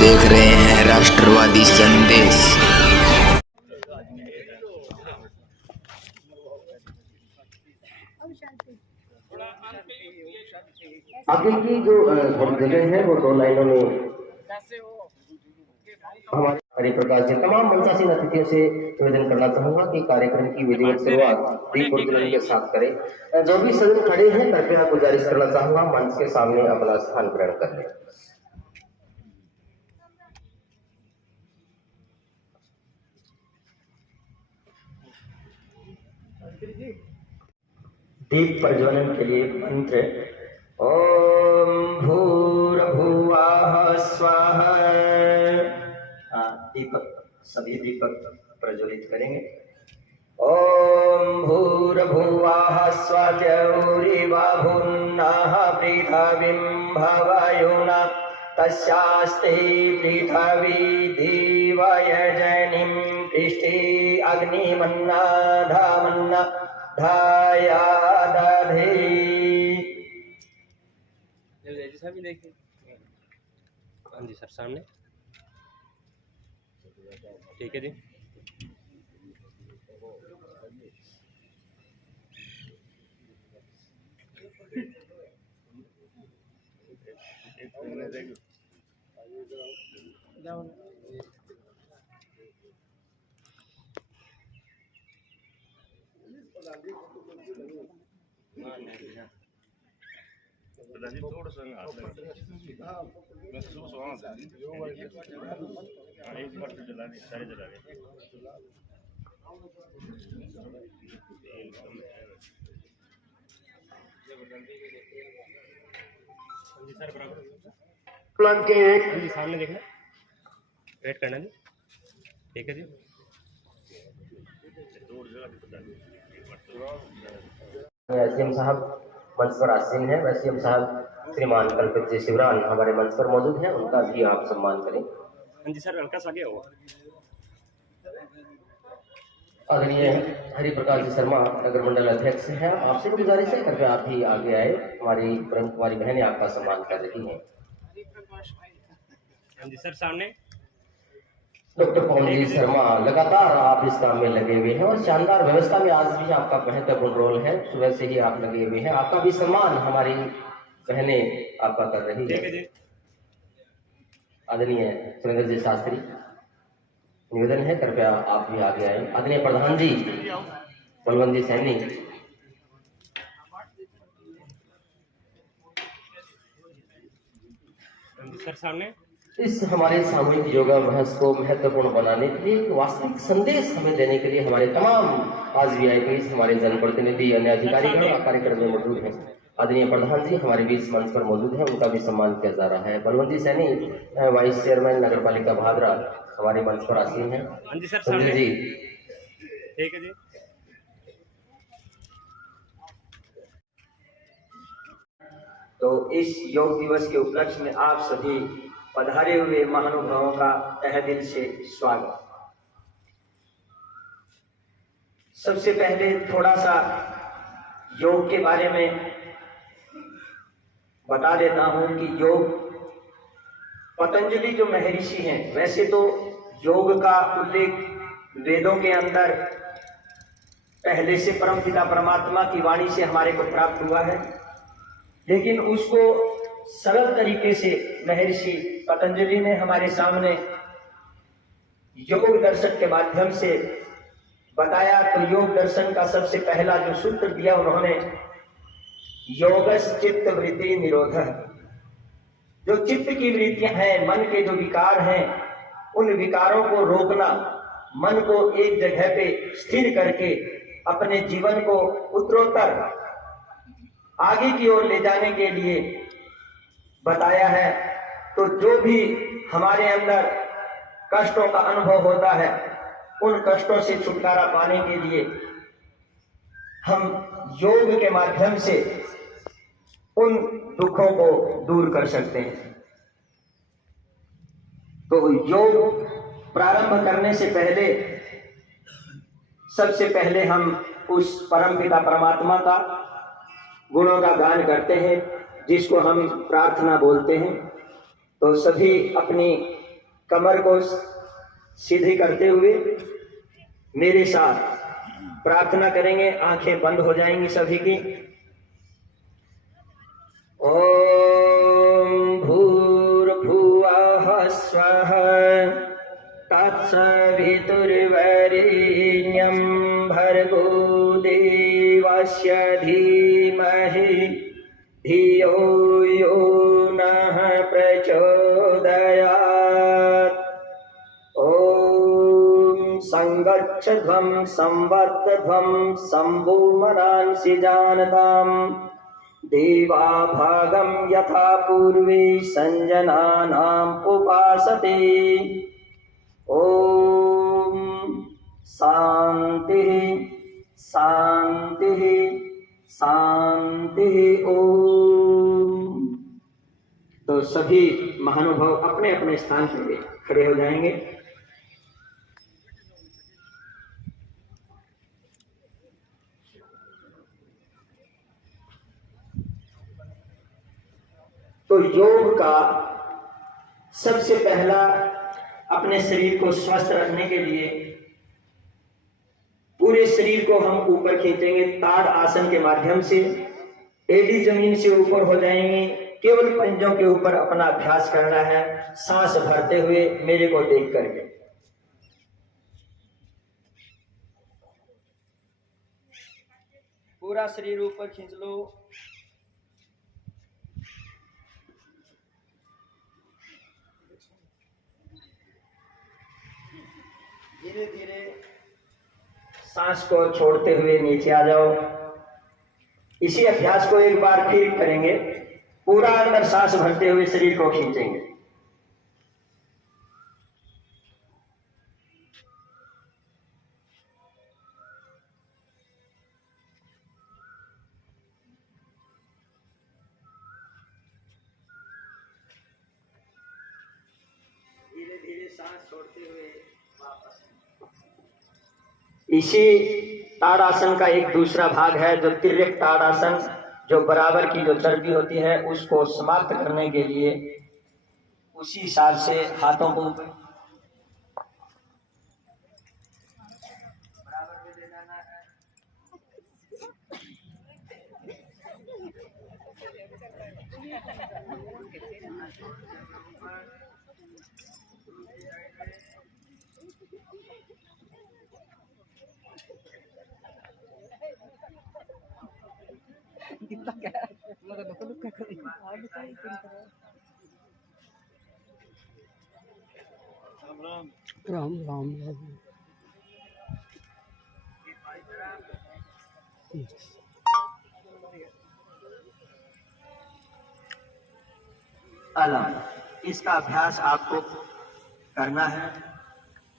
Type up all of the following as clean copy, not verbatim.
देख रहे हैं राष्ट्रवादी संदेश। आगे की जो जगह है वो 2 लाइनों में हमारे हरिप्रकाश जी तमाम मंचासीन अतिथियों से निवेदन करना चाहूंगा कि कार्यक्रम की विधिवत शुरुआत दीप प्रज्वलन के साथ करें। जो भी सदन खड़े हैं कृपया गुजारिश करना चाहूंगा मंच के सामने अपना स्थान ग्रहण कर लें। दीप प्रज्वलन के लिए मंत्र ओम भूर्भुवः स्वाहा। दीपक सभी दीपक प्रज्वलित करेंगे। ओम भूर्भुवः स्वः पृथिवीं भवयुना तस्यास्ते पृथिवी देवयजनिं पृष्ठे अग्निमन्ना धामन्ना धाया दधे। जैसा भी देखिए। हाँ जी सर सामने ठीक है जी। जी सामने देखना वेट करना जी ठीक है जी। एसडीएम साहब मंच पर आसीन है। एसडीएम साहब श्रीमान कल्पित जी शिवरान हमारे मंच पर मौजूद हैं, उनका भी आप सम्मान करें। हाँ जी सर हल्का सा आगे हो। आदरणीय हरिप्रकाश जी शर्मा नगर मंडल अध्यक्ष हैं, आपसे भी गुजारिश है कृपया आप भी आगे आए। हमारी ब्रह्म कुमारी बहनें आपका सम्मान कर रही हैं। हाँ जी सर सामने डॉक्टर पवन जी शर्मा लगातार आप इस काम में लगे हुए हैं और शानदार व्यवस्था में आज भी आपका महत्वपूर्ण रोल है। सुबह से ही आप लगे हुए हैं, आपका भी सम्मान हमारी बहनें आपका कर रही है। आदरणीय सुरेंद्र जी शास्त्री निवेदन है कृपया आप भी आगे आए। आदरणीय प्रधान जी बलवंत जी सैनी सर सामने इस हमारे सामूहिक योगा बहस को महत्वपूर्ण बनाने के लिए वास्तविक संदेश हमें देने के लिए हमारे तमाम आज वीआईपी हमारे जनप्रतिनिधि अन्य अधिकारीगण कार्यक्रम में मौजूद हैं। आदरणीय प्रधान जी हमारे बीच मंच पर मौजूद हैं, उनका भी सम्मान किया जा रहा है। बलवंत जी सैनी वाइस चेयरमैन नगर पालिका भादरा हमारे मंच पर आसीन है। संजय जी ठीक है जी। तो इस योग दिवस के उपलक्ष्य में आप सभी पधारे हुए महानुभावों का तहे दिल से स्वागत। सबसे पहले थोड़ा सा योग के बारे में बता देता हूं कि योग पतंजलि जो महर्षि हैं, वैसे तो योग का उल्लेख वेदों के अंदर पहले से परमपिता परमात्मा की वाणी से हमारे को प्राप्त हुआ है, लेकिन उसको सरल तरीके से महर्षि पतंजलि ने हमारे सामने योग दर्शन के माध्यम से बताया। तो योग दर्शन का सबसे पहला जो सूत्र दिया उन्होंने, योगस् चित्त वृत्ति निरोधः। जो चित्त की वृत्तियां हैं, मन के जो विकार हैं, उन विकारों को रोकना, मन को एक जगह पे स्थिर करके अपने जीवन को उत्तरोत्तर आगे की ओर ले जाने के लिए बताया है। तो जो भी हमारे अंदर कष्टों का अनुभव होता है, उन कष्टों से छुटकारा पाने के लिए हम योग के माध्यम से उन दुखों को दूर कर सकते हैं। तो योग प्रारंभ करने से पहले सबसे पहले हम उस परमपिता परमात्मा का गुणों का गान करते हैं, जिसको हम प्रार्थना बोलते हैं। तो सभी अपनी कमर को सीधी करते हुए मेरे साथ प्रार्थना करेंगे। आंखें बंद हो जाएंगी सभी की। ओम भूर्भुवः स्वः तत्सवितुर्वरेण्यं भर्गो देवस्य धीमहि धियो यो नः प्रचोदयात्। ॐ संगच्छध्वं संवर्धध्वं शम्भुमनांसि जानताम् देवा भागं यथा पूर्वे संजनानाम् उपासते। ओम शांति शांति शांति। ओम। तो सभी महानुभाव अपने अपने स्थान पर खड़े हो जाएंगे। तो योग का सबसे पहला अपने शरीर को स्वस्थ रखने के लिए पूरे शरीर को हम ऊपर खींचेंगे ताड़ आसन के माध्यम से। एड़ी जमीन से ऊपर हो जाएंगे। केवल पंजों के ऊपर अपना अभ्यास करना है, सांस भरते हुए मेरे को देख करके। पूरा शरीर ऊपर खींच लो। धीरे धीरे सांस को छोड़ते हुए नीचे आ जाओ। इसी अभ्यास को एक बार फिर करेंगे। पूरा अंदर सांस भरते हुए शरीर को खींचेंगे। धीरे धीरे सांस छोड़ते हुए वापस। इसी ताड़ासन का एक दूसरा भाग है जो तिर्यक ताड़ासन, जो बराबर की जो चर्बी होती है उसको समाप्त करने के लिए उसी हिसाब से हाथों को बराबर में ले जाना है। राम राम राम। अलम, इसका अभ्यास आपको करना है।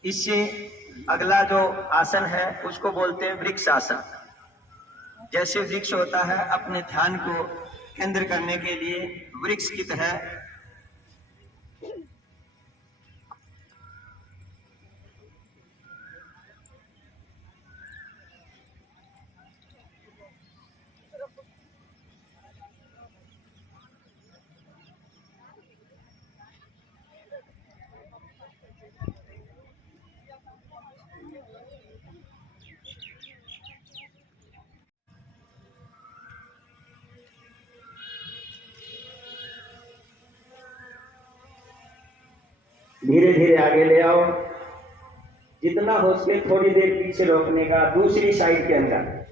इससे अगला जो आसन है उसको बोलते हैं वृक्ष आसन। जैसे वृक्ष होता है, अपने ध्यान को केंद्र करने के लिए वृक्ष की तरह धीरे धीरे आगे ले आओ। जितना हो सके थोड़ी देर पीछे रोकने का, दूसरी साइड के अंदर।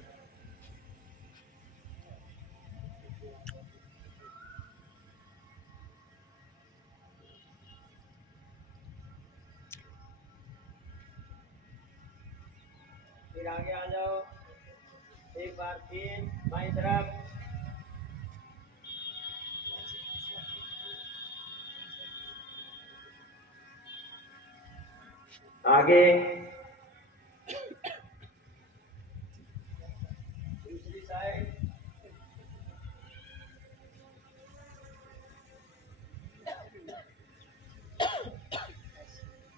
फिर आगे आ जाओ। एक बार फिर बाईं तरफ। आगे दूसरी साइड।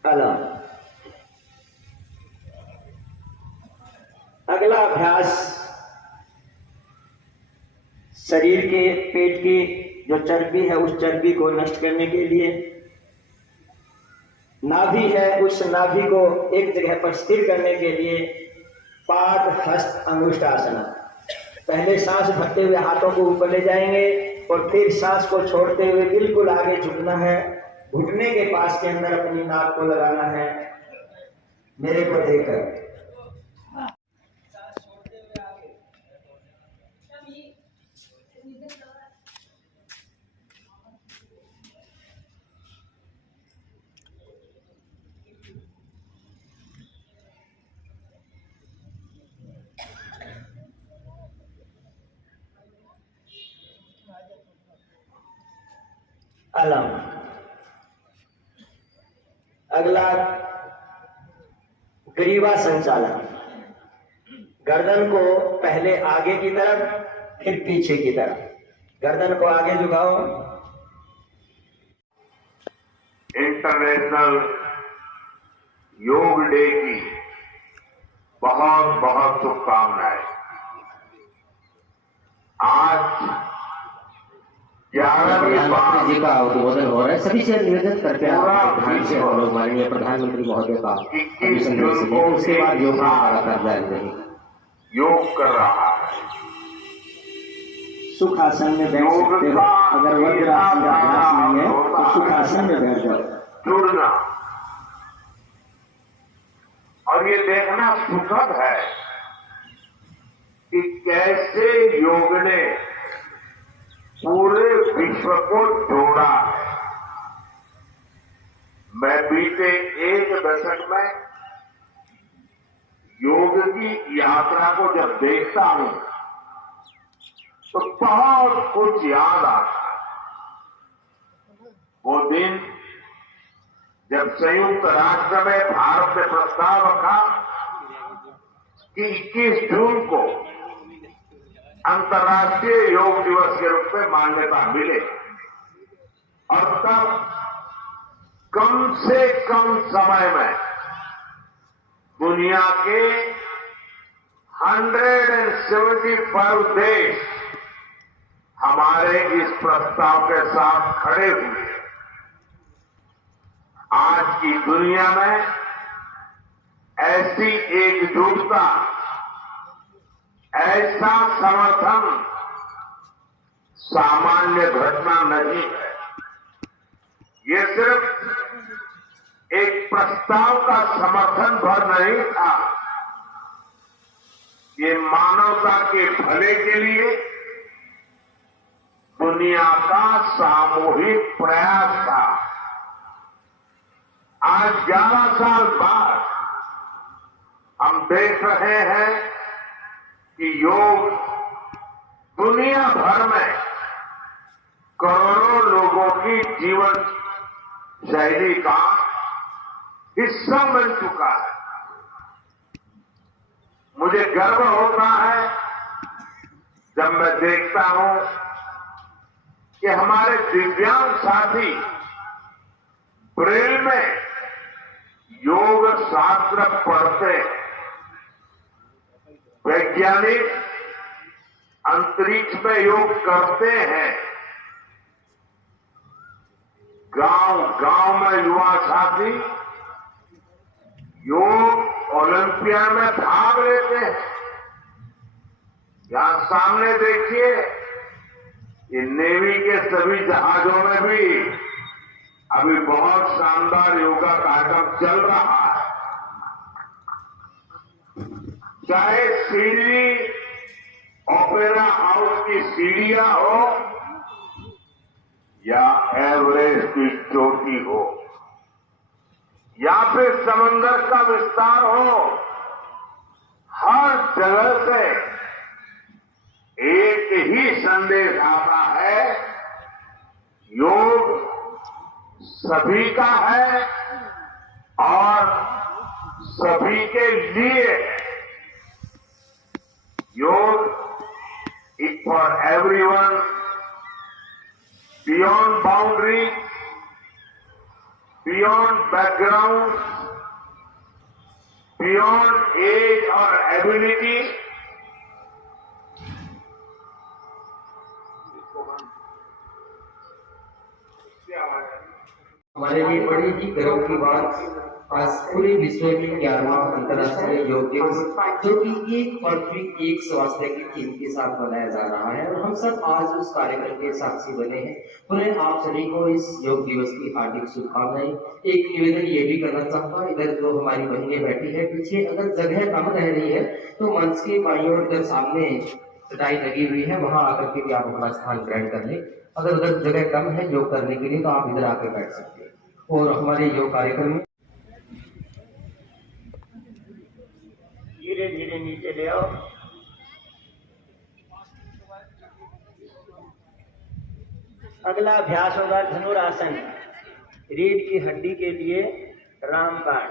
अलग। अगला अभ्यास शरीर के पेट की जो चर्बी है उस चर्बी को नष्ट करने के लिए नाभि है, उस नाभि को एक जगह पर स्थिर करने के लिए पाद हस्त अंगुष्ठ आसन। पहले सांस भरते हुए हाथों को ऊपर ले जाएंगे और फिर सांस को छोड़ते हुए बिल्कुल आगे झुकना है। घुटने के पास के अंदर अपनी नाक को लगाना है, मेरे को देखकर। अलम। अगला ग्रीवा संचालन। गर्दन को पहले आगे की तरफ फिर पीछे की तरफ। गर्दन को आगे झुकाओ। इंटरनेशनल योग डे की बहुत बहुत शुभकामनाएं। आज 11वीं प्रधानमंत्री जी का उद्बोधन हो रहा है। सभी से निवेदन करके आप ध्यान से हम लोग माननीय प्रधानमंत्री महोदय का अभिसंदेश सुनिए। उसके बाद योग लगातार जारी रहेगा। योग कर रहा है। सुखासन में बैठ सकते हो। अगर वज्रासन का अभ्यास नहीं है तो सुखासन में बैठ जाओ। जुड़ना और ये देखना सुखद है कि कैसे योग ने पूरे विश्व को जोड़ा है। मैं बीते एक दशक में योग की यात्रा को जब देखता हूं तो बहुत कुछ याद आता है। वो दिन जब संयुक्त राष्ट्र में भारत ने प्रस्ताव रखा कि 21 जून को अंतर्राष्ट्रीय योग दिवस के रूप में मान्यता मिले, और तब कम से कम समय में दुनिया के 175 देश हमारे इस प्रस्ताव के साथ खड़े हुए। आज की दुनिया में ऐसी एकजुटता, ऐसा समर्थन सामान्य घटना नहीं है। ये सिर्फ एक प्रस्ताव का समर्थन भर नहीं था, ये मानवता के भले के लिए दुनिया का सामूहिक प्रयास था। आज 11 साल बाद हम देख रहे हैं कि योग दुनिया भर में करोड़ों लोगों की जीवन शैली का हिस्सा बन चुका है। मुझे गर्व होता है जब मैं देखता हूं कि हमारे दिव्यांग साथी ब्रेल में योग शास्त्र पढ़ते हैं। वैज्ञानिक अंतरिक्ष में योग करते हैं। गांव गांव में युवा साथी योग ओलंपियाड में भाग लेते हैं। यहां सामने देखिए, ये नेवी के सभी जहाजों में भी अभी बहुत शानदार योगा कार्यक्रम चल रहा है। चाहे सीढ़ी ओपेरा हाउस की सीढ़ियां हो या एवरेस्ट की चोटी हो या फिर समंदर का विस्तार हो, हर जगह से एक ही संदेश आता है, योग सभी का है और सभी के लिए है। Yoga is for everyone, beyond boundary, beyond background, beyond age और एबिलिटी। हमारे लिए बड़ी ही गर्व की बात, आज पूरे विश्व में 11वां अंतर्राष्ट्रीय योग दिवस जो कि एक पृथ्वी एक स्वास्थ्य की थीम के साथ मनाया जा रहा है और हम सब आज उस कार्यक्रम के साक्षी बने हैं। पुनः आप सभी को इस योग दिवस की हार्दिक शुभकामनाएं। एक निवेदन ये भी करना चाहूंगा, इधर जो हमारी बहनें बैठी है पीछे, अगर जगह कम रह रही है तो मंच के बाईं ओर इधर सामने चटाई लगी हुई है, वहां आकर के भी आप अपना स्थान ग्रहण कर लें। अगर उधर जगह कम है योग करने के लिए तो आप इधर आकर बैठ सकते हैं। और हमारे योग कार्यक्रम में धीरे धीरे नीचे ले आओ। अगला अभ्यास होगा धनुरासन। रीढ़ की हड्डी के लिए रामबाण।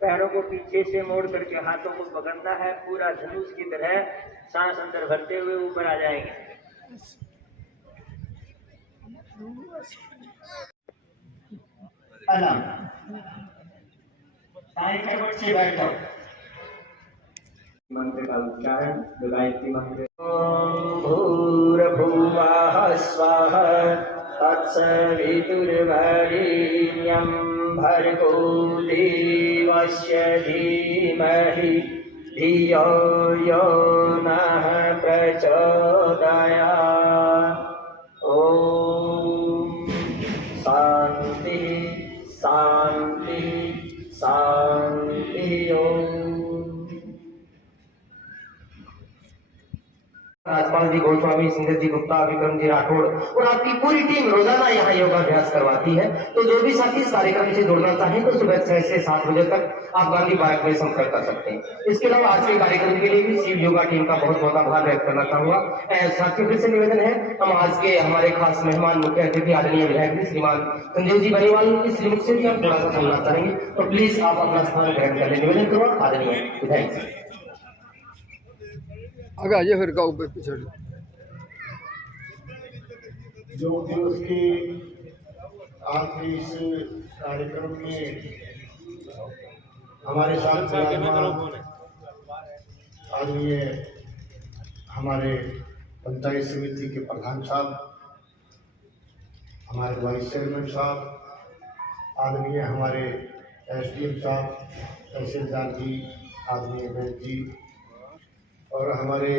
पैरों को पीछे से मोड़ करके हाथों को पकड़ना है, पूरा धनुष की तरह सांस अंदर भरते हुए ऊपर आ जाएंगे। अलाम से बैठ जाओ। मंत्र का उच्चारण गायत्री मंत्र। ओम भूर्भुवः स्वः तत्सवितुर्वरेण्यं भर्गो देवस्य धीमहि धियो यो नः प्रचोदयात्। ओम शांति शांति शांति। ओम राजपाल जी गोस्वामी, सिंगर जी गुप्ता, विक्रम जी राठौड़ और आपकी पूरी टीम रोजाना यहाँ योगाभ्यास करवाती है। तो जो भी साथी इस कार्यक्रम से जुड़ना चाहें तो सुबह 6 से 7 बजे तक आप गांधी पार्क में संपर्क कर सकते हैं। इसके अलावा आज के कार्यक्रम के लिए भी शिव योगा टीम का बहुत बहुत आभार व्यक्त करना चाहूंगा। साथियों फिर से निवेदन है, हम आज के हमारे खास मेहमान मुख्य अतिथि आदरणीय विधायक श्रीमान संजीव जी बनीवाल की श्रीमुख से भी हम थोड़ा सा सुनना चाहेंगे, तो प्लीज आप अपना स्थान ग्रहण कर लें। निवेदन करो आदरणीय विधायक जी। आगे आइए फिर गाँव पे पीछे। योग दिवस के आज के इस कार्यक्रम में हमारे साथ आदरणीय हमारे पंचायत समिति के प्रधान साहब, हमारे वाइस चेयरमैन साहब, आदरणीय हमारे एसडीएम साहब, तहसीलदार जी, आदरणीय वैद्य जी और हमारे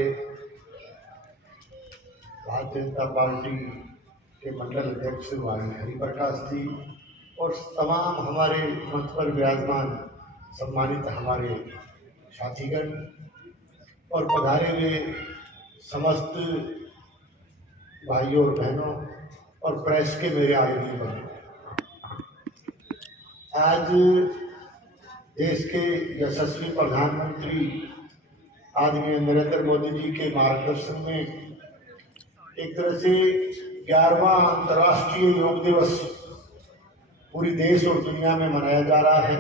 भारतीय जनता पार्टी के मंडल अध्यक्ष भाई हरिप्रकाश जी और तमाम हमारे मंच पर विराजमान सम्मानित हमारे साथीगण और पधारे हुए समस्त भाइयों और बहनों और प्रेस के मेरे आदरणीय बंधु। आज देश के यशस्वी प्रधानमंत्री आदरणीय नरेंद्र मोदी जी के मार्गदर्शन में एक तरह से 11वां अंतर्राष्ट्रीय योग दिवस पूरी देश और दुनिया में मनाया जा रहा है।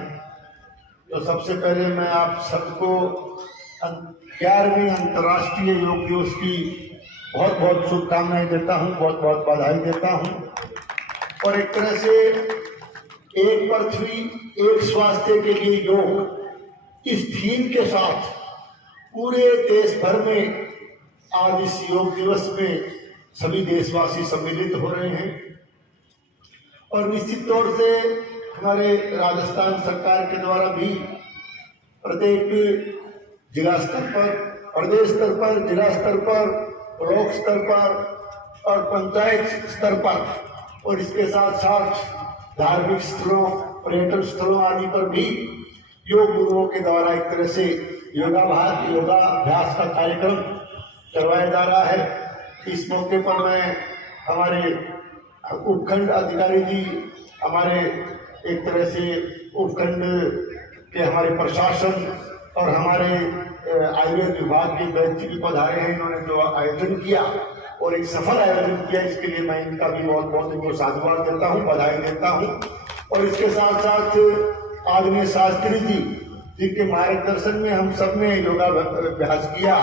तो सबसे पहले मैं आप सबको 11वीं अंतर्राष्ट्रीय योग दिवस की बहुत बहुत शुभकामनाएं देता हूं, बहुत बहुत बधाई देता हूं। और एक तरह से एक पृथ्वी एक स्वास्थ्य के लिए योग, इस थीम के साथ पूरे देश भर में आज इस योग दिवस में सभी देशवासी सम्मिलित हो रहे हैं। और निश्चित तौर से हमारे राजस्थान सरकार के द्वारा भी प्रत्येक जिला स्तर पर, प्रदेश स्तर पर, जिला स्तर पर, ब्लॉक स्तर पर और पंचायत स्तर पर और इसके साथ साथ धार्मिक स्थलों, पर्यटन स्थलों आदि पर भी योग गुरुओं के द्वारा एक तरह से योगाभ्यास का कार्यक्रम करवाया जा रहा है। इस मौके पर मैं हमारे उपखंड अधिकारी जी, हमारे एक तरह से उपखंड के हमारे प्रशासन और हमारे आयुर्वेद विभाग के वैद्य भी पधारे हैं। इन्होंने जो आयोजन किया और एक सफल आयोजन किया, इसके लिए मैं इनका भी बहुत बहुत इनको साधुवाद देता हूँ, बधाई देता हूँ। और इसके साथ साथ आदरणीय शास्त्री जी जिनके मार्गदर्शन में हम सब ने योगाभ्यास किया,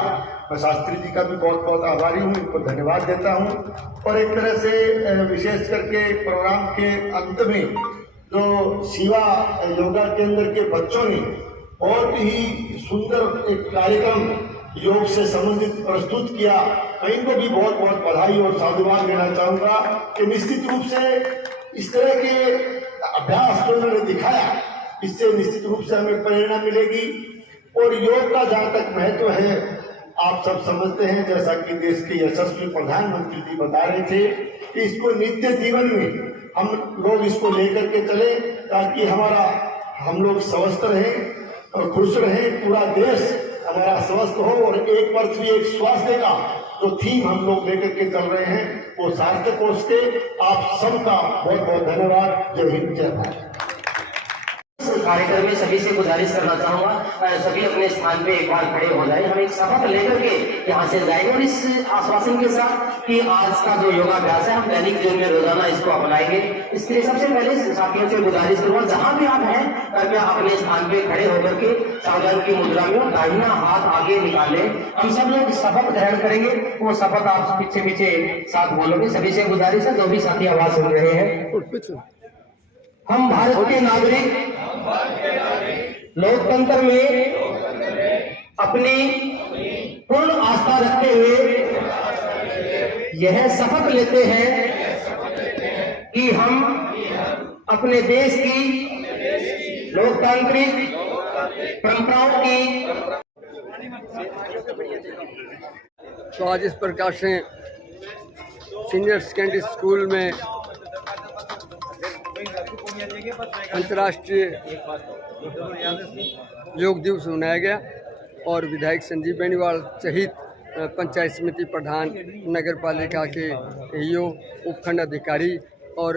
मैं शास्त्री जी का भी बहुत बहुत आभारी हूँ, उनको धन्यवाद देता हूँ। और एक तरह से विशेष करके प्रोग्राम के अंत में जो शिवा योगा केंद्र के बच्चों ने बहुत ही सुंदर एक कार्यक्रम योग से संबंधित प्रस्तुत किया, मैं इनको भी बहुत बहुत बधाई और साधुवाद देना चाहूँगा कि निश्चित रूप से इस तरह के अभ्यास जो उन्होंने दिखाया, इससे निश्चित रूप से हमें प्रेरणा मिलेगी। और योग का जहाँ तक महत्व है, आप सब समझते हैं, जैसा कि देश के यशस्वी प्रधानमंत्री जी बता रहे थे कि इसको नित्य जीवन में हम लोग इसको लेकर के चले, ताकि हम लोग स्वस्थ रहें और खुश रहें, पूरा देश हमारा स्वस्थ हो। और एक पृथ्वी एक स्वास्थ्य का जो थीम हम लोग लेकर के चल रहे हैं, वो सार्थक हो सके। आप सबका बहुत बहुत धन्यवाद। जय हिंद, जय भारत। कार्यक्रम में सभी से गुजारिश करना चाहूंगा, सभी अपने स्थान पे एक बार खड़े हो जाए। हम एक शपथ लेकर के यहाँ से जाएंगे और इस आश्वासन के साथ कि आज का जो योगाभ्यास है हम दैनिक जीवन में रोजाना इसको अपनाएंगे। इसके लिए सबसे पहले साथियों से गुजारिश करूंगा, जहां भी आप हैं कृपया अपने स्थान पे खड़े होकर के सावधान की मुद्रा में दाहिना हाथ आगे निकाले। हम सब लोग शपथ ग्रहण करेंगे, वो शपथ आप पीछे पीछे साथ बोलोगे। सभी से गुजारिश है, जो भी साथी आवाज सुन रहे हैं, हम भारत के नागरिक लोकतंत्र में अपनी पूर्ण आस्था रखते हुए यह शपथ लेते हैं कि हम अपने देश की लोकतांत्रिक परंपराओं की। तो आज इस प्रकार से सीनियर सेकेंडरी स्कूल में अंतर्राष्ट्रीय योग दिवस मनाया गया और विधायक संजीव बेनीवाल सहित पंचायत समिति प्रधान, नगर पालिका के ईओ, उपखंड अधिकारी और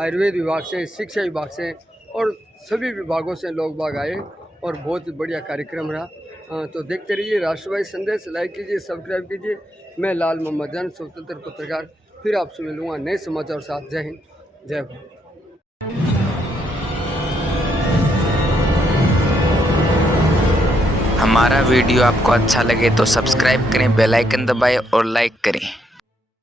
आयुर्वेद विभाग से, शिक्षा विभाग से और सभी विभागों से लोग बाग आए और बहुत ही बढ़िया कार्यक्रम रहा। तो देखते रहिए राष्ट्रवादी संदेश, लाइक कीजिए, सब्सक्राइब कीजिए। मैं लाल मोहम्मद जन, स्वतंत्र पत्रकार, फिर आपसे मिलूँगा नए समाचार साथ। जय हिंद, जय भारत। हमारा वीडियो आपको अच्छा लगे तो सब्सक्राइब करें, बेल आइकन दबाएं और लाइक करें।